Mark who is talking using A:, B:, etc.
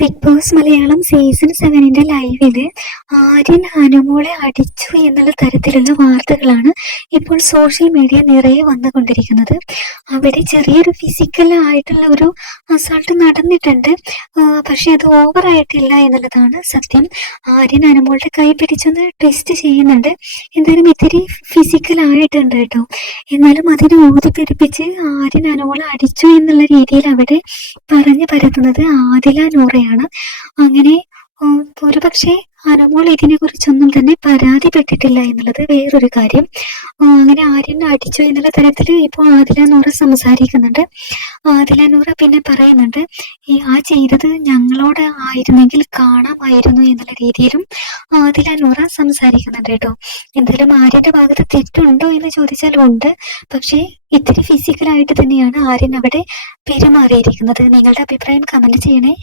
A: Big boss Malayalam season സെവനിന്റെ ലൈവിൽ ആര്യൻ ഹനുമോളെ അടിച്ചു എന്നുള്ള തരത്തിലുള്ള വാർത്തകളാണ് ഇപ്പോൾ സോഷ്യൽ മീഡിയ നിറയെ വന്നുകൊണ്ടിരിക്കുന്നത്. അവിടെ ചെറിയൊരു ഫിസിക്കൽ ആയിട്ടുള്ള ഒരു അസാൾട്ട് നടന്നിട്ടുണ്ട്. പക്ഷെ അത് ഓവർ ആയിട്ടില്ല എന്നുള്ളതാണ് സത്യം. ആര്യൻ ഹനുമോളുടെ കൈ പിടിച്ചൊന്ന് ട്വിസ്റ്റ് ചെയ്യുന്നുണ്ട്. എന്തായാലും ഇത്തിരി ഫിസിക്കൽ ആയിട്ടുണ്ട് കേട്ടോ. എന്നാലും അതിനെ ഊതിപ്പെരിപ്പിച്ച് ആര്യൻ അനുമോളെ അടിച്ചു എന്നുള്ള രീതിയിൽ അവിടെ പറഞ്ഞു പരത്തുന്നത് ആദില നൂറയാണ്. അങ്ങനെ ഉം, ഒരുപക്ഷെ അനമോൾ ഇതിനെ കുറിച്ചൊന്നും തന്നെ പരാതിപ്പെട്ടിട്ടില്ല എന്നുള്ളത് വേറൊരു കാര്യം. അങ്ങനെ ആര്യനെ അടിച്ചു എന്നുള്ള തരത്തിൽ ഇപ്പോൾ ആദില സംസാരിക്കുന്നുണ്ട്. ആദില പിന്നെ പറയുന്നുണ്ട് ഈ ആ ചെയ്തത് ഞങ്ങളോട് ആയിരുന്നെങ്കിൽ കാണാമായിരുന്നു എന്നുള്ള രീതിയിലും ആദില സംസാരിക്കുന്നുണ്ട് കേട്ടോ. എന്തായാലും ആര്യന്റെ ഭാഗത്ത് തെറ്റുണ്ടോ എന്ന് ചോദിച്ചാൽ ഉണ്ട്. പക്ഷേ ഇത്തിരി ഫിസിക്കലായിട്ട് തന്നെയാണ് ആര്യൻ അവിടെ പെരുമാറിയിരിക്കുന്നത്. നിങ്ങളുടെ അഭിപ്രായം കമന്റ് ചെയ്യണേ.